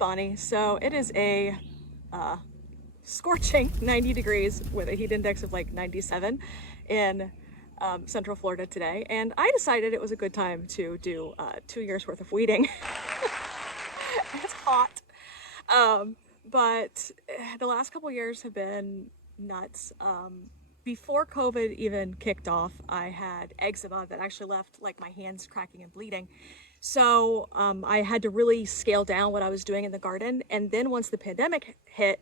Bonnie. So it is a scorching 90 degrees with a heat index of like 97 in Central Florida today, and I decided it was a good time to do 2 years worth of weeding. It's hot, but the last couple years have been nuts. Before COVID even kicked off, I had eczema that actually left like my hands cracking and bleeding. So I had to really scale down what I was doing in the garden. And then once the pandemic hit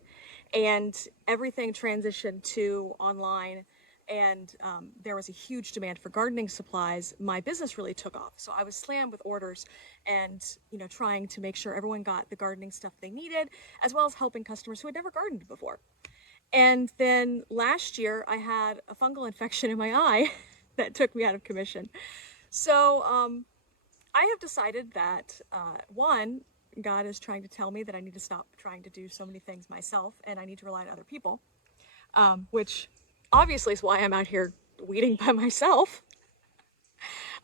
and everything transitioned to online, and there was a huge demand for gardening supplies, my business really took off. So I was slammed with orders and, trying to make sure everyone got the gardening stuff they needed, as well as helping customers who had never gardened before. And then last year I had a fungal infection in my eye that took me out of commission. So I have decided that one, God is trying to tell me that I need to stop trying to do so many things myself and I need to rely on other people, which obviously is why I'm out here weeding by myself.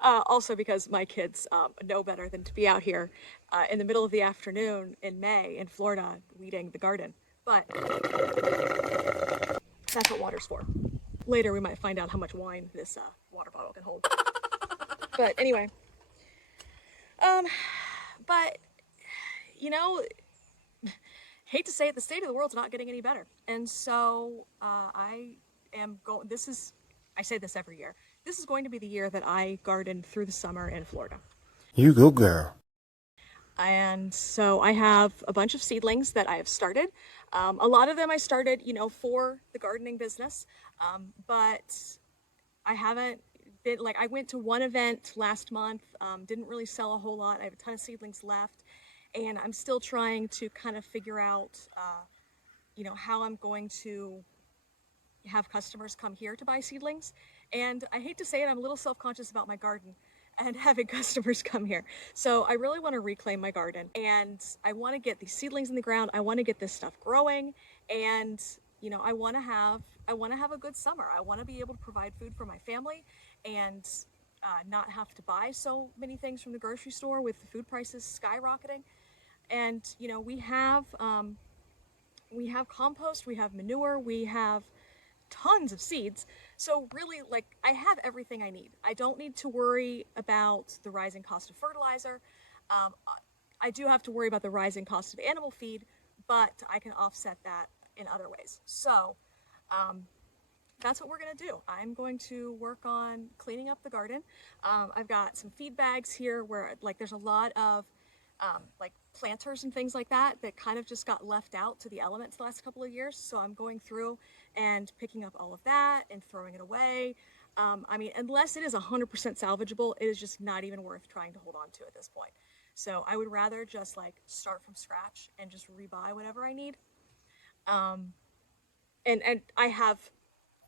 Also because my kids know better than to be out here in the middle of the afternoon in May in Florida weeding the garden. But that's what water's for. Later we might find out how much wine this water bottle can hold. But anyway, but you know, hate to say it, the state of the world's not getting any better. And so I am going, I say this every year, this is going to be the year that I garden through the summer in Florida. You go, girl. And so I have a bunch of seedlings that I have started. A lot of them I started, for the gardening business. But I haven't been, like, I went to one event last month, didn't really sell a whole lot. I have a ton of seedlings left. And I'm still trying to kind of figure out, how I'm going to have customers come here to buy seedlings. And I hate to say it, I'm a little self-conscious about my garden and having customers come here. So I really want to reclaim my garden and I want to get these seedlings in the ground. I want to get this stuff growing and, I want to have a good summer. I want to be able to provide food for my family and not have to buy so many things from the grocery store with the food prices skyrocketing. And, we have compost, we have manure, we have tons of seeds. So really, like, I have everything I need. I don't need to worry about the rising cost of fertilizer. I do have to worry about the rising cost of animal feed, but I can offset that in other ways. So that's what we're going to do. I'm going to work on cleaning up the garden. I've got some feed bags here where, like, there's a lot of like planters and things like that kind of just got left out to the elements the last couple of years. So I'm going through and picking up all of that and throwing it away. Unless it is 100% salvageable, it is just not even worth trying to hold on to at this point. So I would rather just like start from scratch and just rebuy whatever I need. And I have,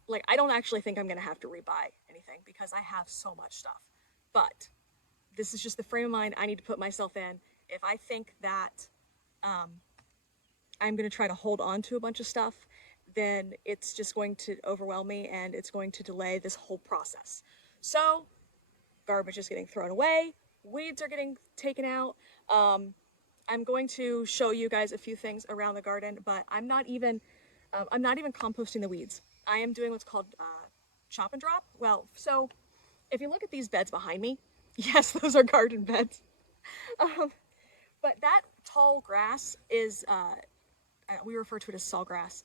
like, I don't actually think I'm going to have to rebuy anything because I have so much stuff. But this is just the frame of mind I need to put myself in. If I think that I'm going to try to hold on to a bunch of stuff, then it's just going to overwhelm me and it's going to delay this whole process. So garbage is getting thrown away, weeds are getting taken out. I'm going to show you guys a few things around the garden, but I'm not even composting the weeds. I am doing what's called chop and drop. Well, so if you look at these beds behind me, yes, those are garden beds. But that tall grass is, we refer to it as sawgrass.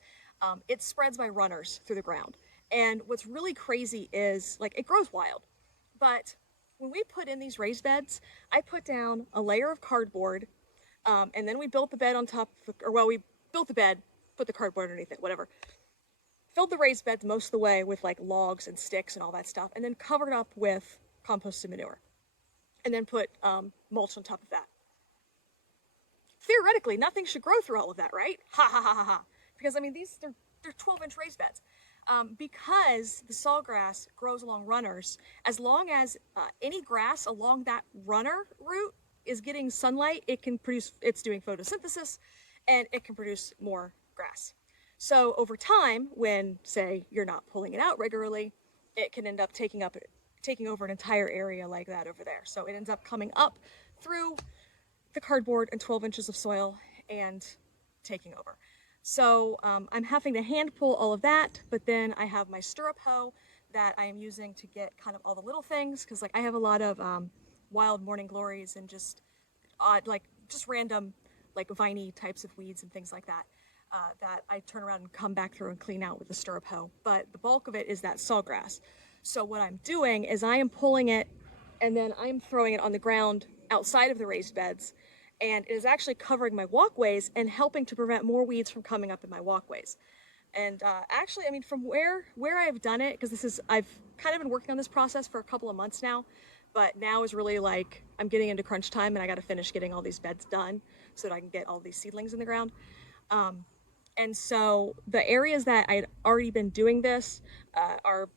It spreads by runners through the ground. And what's really crazy is, like, it grows wild. But when we put in these raised beds, I put down a layer of cardboard, and then we built the bed on top, we built the bed, put the cardboard underneath it, whatever. Filled the raised beds most of the way with, like, logs and sticks and all that stuff, and then covered up with composted manure. And then put mulch on top of that. Theoretically, nothing should grow through all of that, right? Ha ha ha ha ha. Because, they're 12-inch raised beds. Because the sawgrass grows along runners, as long as any grass along that runner route is getting sunlight, it's doing photosynthesis, and it can produce more grass. So over time, when, say, you're not pulling it out regularly, it can end up taking over an entire area like that over there. So it ends up coming up through the cardboard and 12 inches of soil and taking over. So I'm having to hand pull all of that, but then I have my stirrup hoe that I am using to get kind of all the little things, because like I have a lot of wild morning glories and just odd, like just random like viney types of weeds and things like that. That I turn around and come back through and clean out with the stirrup hoe. But the bulk of it is that sawgrass. So what I'm doing is I am pulling it and then I'm throwing it on the ground outside of the raised beds. And it is actually covering my walkways and helping to prevent more weeds from coming up in my walkways. And actually, I mean, from where I've done it, because I've kind of been working on this process for a couple of months now, but now is really like I'm getting into crunch time and I got to finish getting all these beds done so that I can get all these seedlings in the ground. And so the areas that I'd already been doing this are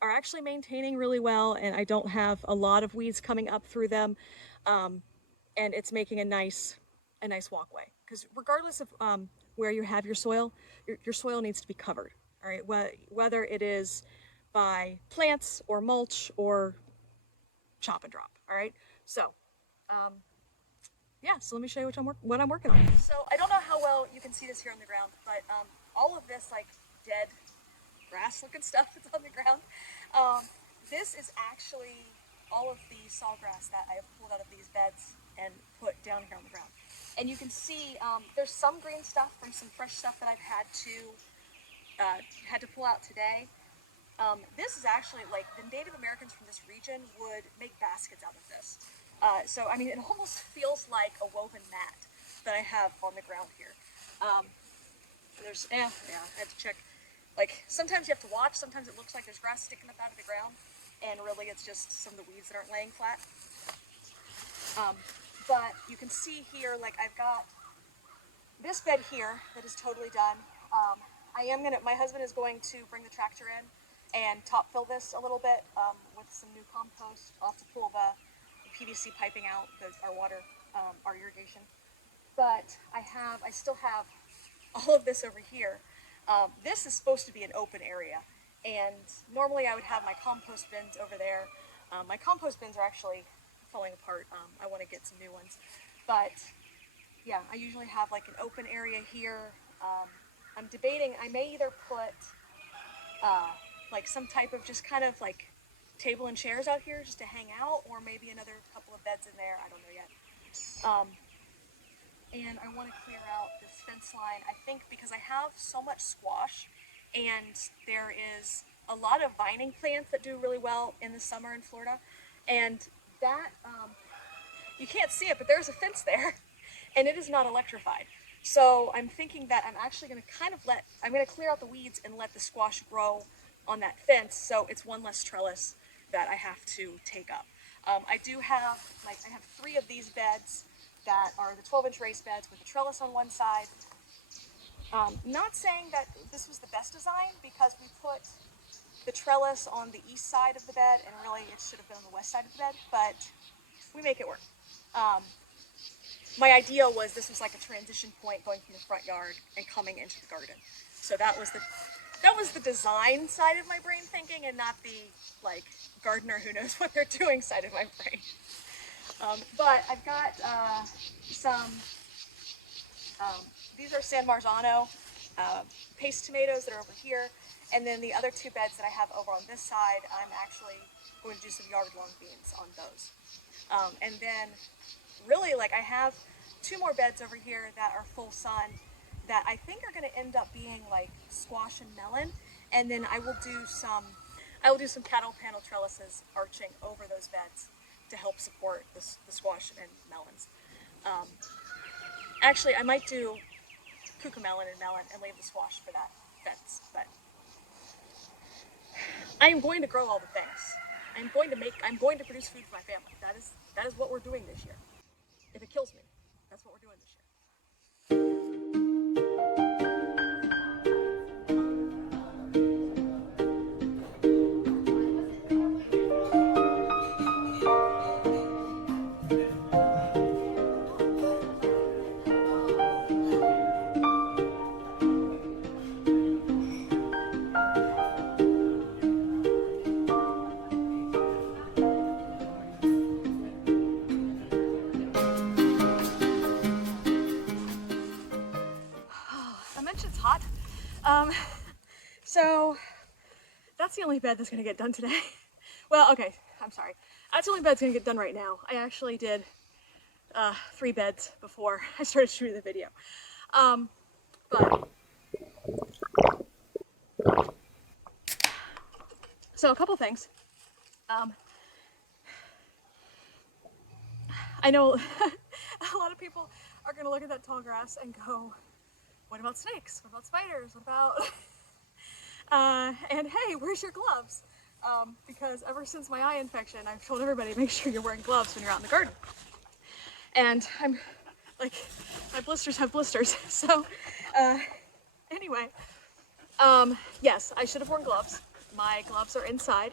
actually maintaining really well, and I don't have a lot of weeds coming up through them, and it's making a nice walkway. Because regardless of where you have your soil needs to be covered. All right, whether it is by plants or mulch or chop and drop. All right, so. Yeah, so let me show you what I'm working on. So I don't know how well you can see this here on the ground, but all of this like dead grass looking stuff that's on the ground, this is actually all of the sawgrass that I have pulled out of these beds and put down here on the ground. And you can see there's some green stuff from some fresh stuff that I've had to pull out today. This is actually like the Native Americans from this region would make baskets out of this. So, I mean, it almost feels like a woven mat that I have on the ground here. I had to check. Like, sometimes you have to watch, sometimes it looks like there's grass sticking up out of the ground, and really it's just some of the weeds that aren't laying flat. But you can see here, like, I've got this bed here that is totally done. My husband is going to bring the tractor in and top fill this a little bit with some new compost. I'll have to pull the PVC piping out, our water, our irrigation. But I still have all of this over here. This is supposed to be an open area, and normally I would have my compost bins over there. My compost bins are actually falling apart. I want to get some new ones. But yeah, I usually have like an open area here. I'm debating, I may either put like some type of just kind of like table and chairs out here just to hang out, or maybe another couple of beds in there. I don't know yet. And I want to clear out this fence line, I think, because I have so much squash, and there is a lot of vining plants that do really well in the summer in Florida, and that you can't see it, but there's a fence there and it is not electrified. So I'm thinking that I'm actually going to I'm going to clear out the weeds and let the squash grow on that fence, so it's one less trellis that I have to take up. I have 3 of these beds that are the 12-inch raised beds with a trellis on one side. Not saying that this was the best design, because we put the trellis on the east side of the bed, and really it should have been on the west side of the bed, but we make it work. My idea was this was like a transition point going from the front yard and coming into the garden. So that was the design side of my brain thinking, and not the like gardener who knows what they're doing side of my brain. But I've got these are San Marzano paste tomatoes that are over here, and then the other 2 beds that I have over on this side, I'm actually going to do some yard-long beans on those. And then really, like, I have 2 more beds over here that are full sun that I think are going to end up being like squash and melon, and then I will do some cattle panel trellises arching over those beds to help support the squash and melons. Actually, I might do cucamelon and melon and leave the squash for that fence, but I am going to grow all the things. I'm going to produce food for my family. That is what we're doing this year. If it kills me, that's what we're doing this year. that's the only bed that's gonna get done today. Well, okay, I'm sorry. That's the only bed that's gonna get done right now. I actually did 3 beds before I started shooting the video. But so a couple things. I know a lot of people are gonna look at that tall grass and go, what about snakes? What about spiders? What about and hey, where's your gloves? Because ever since my eye infection, I've told everybody, make sure you're wearing gloves when you're out in the garden. And I'm like, my blisters have blisters. So anyway, yes, I should have worn gloves. My gloves are inside.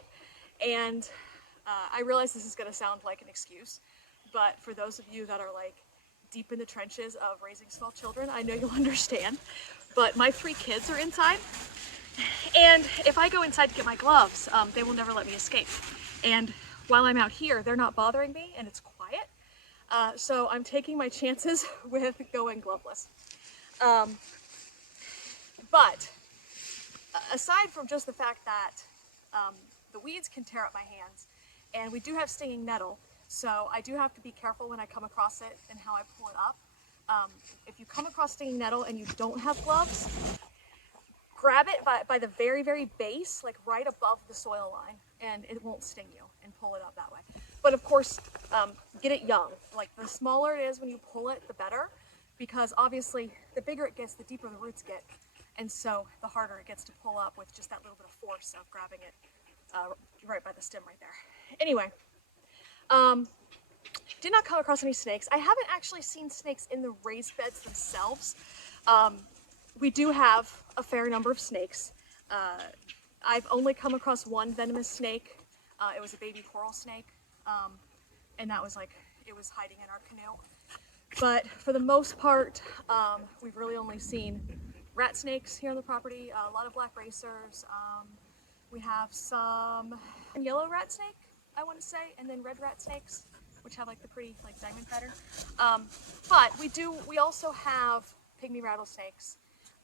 And I realize this is gonna sound like an excuse, but for those of you that are like deep in the trenches of raising small children, I know you'll understand. But my 3 kids are inside. And if I go inside to get my gloves, they will never let me escape. And while I'm out here, they're not bothering me and it's quiet. So I'm taking my chances with going gloveless. But aside from just the fact that the weeds can tear up my hands, and we do have stinging nettle, so I do have to be careful when I come across it and how I pull it up. If you come across stinging nettle and you don't have gloves, grab it by the very, very base, like right above the soil line, and it won't sting you, and pull it up that way. But of course, get it young. Like the smaller it is when you pull it, the better, because obviously the bigger it gets, the deeper the roots get. And so the harder it gets to pull up with just that little bit of force of grabbing it right by the stem right there. Anyway, did not come across any snakes. I haven't actually seen snakes in the raised beds themselves. We do have a fair number of snakes. I've only come across one venomous snake. It was a baby coral snake, and that was like, it was hiding in our canoe. But for the most part, we've really only seen rat snakes here on the property, a lot of black racers. We have some yellow rat snake, I want to say, and then red rat snakes, which have like the pretty like diamond pattern. But we also have pygmy rattlesnakes.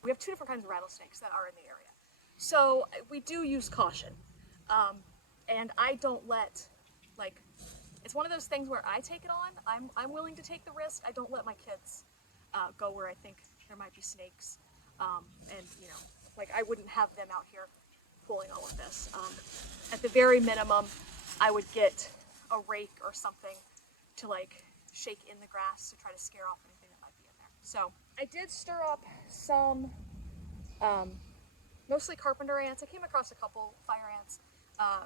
We have 2 different kinds of rattlesnakes that are in the area. So we do use caution. And I don't let, like, it's one of those things where I take it on. I'm willing to take the risk. I don't let my kids go where I think there might be snakes. And, you know, like I wouldn't have them out here pulling all of this. At the very minimum, I would get a rake or something to like shake in the grass to try to scare off anything that might be in there. So I did stir up some, mostly carpenter ants. I came across a couple fire ants,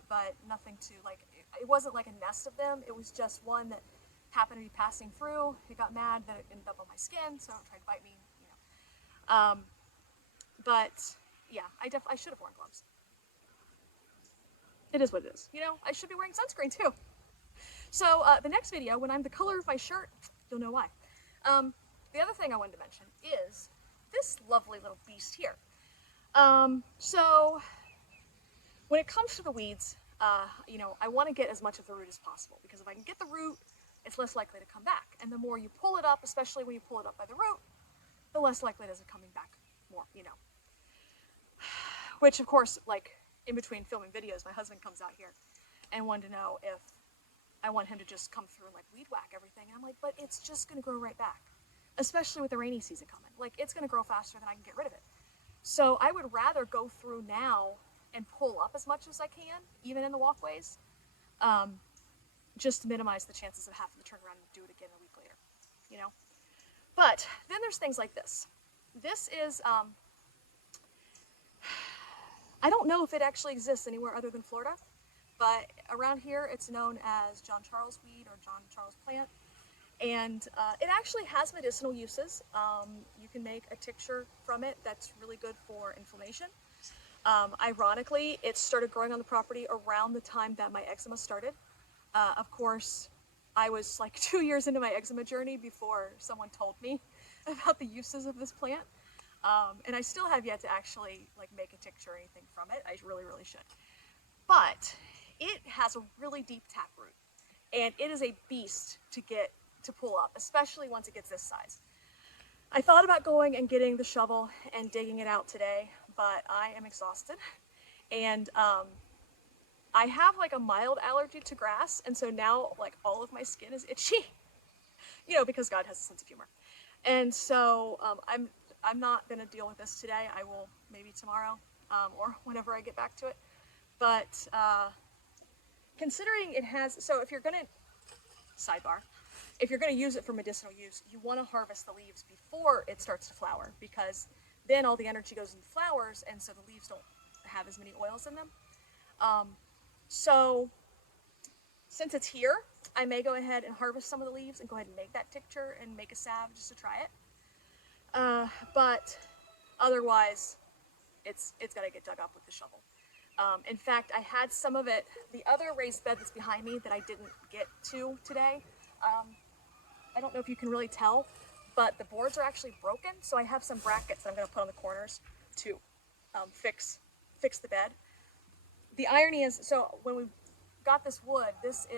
but nothing to like, it wasn't like a nest of them. It was just one that happened to be passing through. It got mad that it ended up on my skin, so it tried to bite me, you know. But yeah, I should have worn gloves. It is what it is. You know, I should be wearing sunscreen too. So the next video, when I'm the color of my shirt, you'll know why. The other thing I wanted to mention is this lovely little beast here. So when it comes to the weeds, you know, I want to get as much of the root as possible, because if I can get the root, it's less likely to come back. And the more you pull it up, especially when you pull it up by the root, the less likely it is it coming back more, you know. Which of course, like in between filming videos, my husband comes out here and wanted to know if I want him to just come through and like weed whack everything. And I'm like, but it's just gonna grow right back, especially with the rainy season coming. Like it's gonna grow faster than I can get rid of it. So I would rather go through now and pull up as much as I can, even in the walkways, just to minimize the chances of having to turn around and do it again a week later, you know? But then there's things like this. This is, I don't know if it actually exists anywhere other than Florida, but around here it's known as John Charles weed or John Charles plant. And it actually has medicinal uses. You can make a tincture from it that's really good for inflammation. Ironically, it started growing on the property around the time that my eczema started. Of course, I was like 2 years into my eczema journey before someone told me about the uses of this plant. And I still have yet to actually like make a tincture or anything from it. I really, really should. But it has a really deep taproot, and it is a beast to pull up, especially once it gets this size. I thought about going and getting the shovel and digging it out today, but I am exhausted And I have like a mild allergy to grass, and so now like all of my skin is itchy, you know, because God has a sense of humor. And so I'm not gonna deal with this today. I will maybe tomorrow or whenever I get back to it. But considering it has, so if you're gonna, sidebar, if you're gonna use it for medicinal use, you want to harvest the leaves before it starts to flower, because then all the energy goes into flowers, and so the leaves don't have as many oils in them. So since it's here, I may go ahead and harvest some of the leaves and go ahead and make that tincture and make a salve just to try it. But otherwise, it's got to get dug up with the shovel. In fact, I had some of it, the other raised bed that's behind me that I didn't get to today. I don't know if you can really tell, but the boards are actually broken, so I have some brackets that I'm going to put on the corners to fix the bed. The irony is, so when we got this wood, these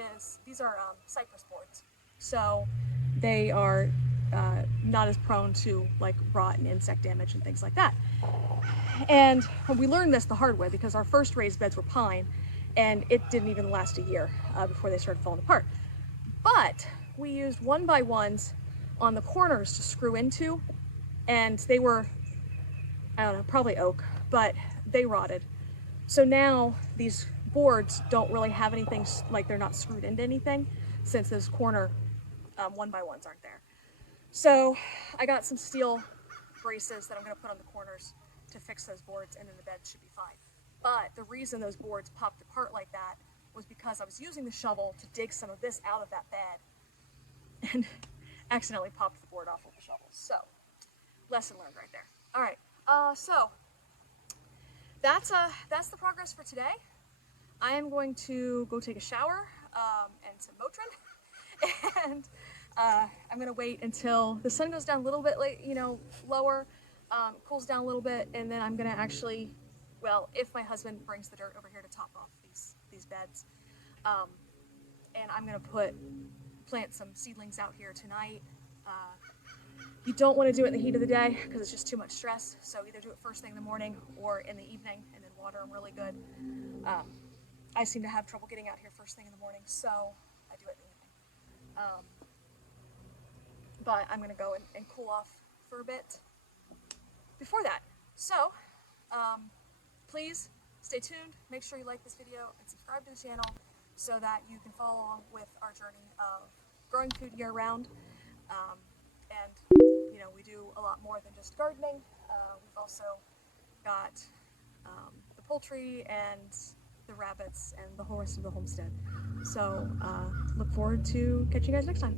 are cypress boards, so they are not as prone to like rot and insect damage and things like that. And we learned this the hard way, because our first raised beds were pine, and it didn't even last a year before they started falling apart. But we used 1x1s on the corners to screw into, and they were, I don't know, probably oak, but they rotted. So now these boards don't really have anything, like they're not screwed into anything, since those corner 1x1s aren't there. So I got some steel braces that I'm going to put on the corners to fix those boards, and then the bed should be fine. But the reason those boards popped apart like that was because I was using the shovel to dig some of this out of that bed and accidentally popped the board off with the shovel. So, lesson learned right there. All right, so that's the progress for today. I am going to go take a shower and some Motrin, and I'm gonna wait until the sun goes down a little bit late, lower, cools down a little bit, and then I'm gonna actually, well, if my husband brings the dirt over here to top off these beds, and I'm gonna plant some seedlings out here tonight. You don't want to do it in the heat of the day because it's just too much stress. So either do it first thing in the morning or in the evening, and then water them really good. I seem to have trouble getting out here first thing in the morning, so I do it in the evening. But I'm going to go and cool off for a bit before that. So please stay tuned. Make sure you like this video and subscribe to the channel so that you can follow along with our journey of growing food year-round. And we do a lot more than just gardening. We've also got the poultry and the rabbits and the whole rest of the homestead. So look forward to catching you guys next time.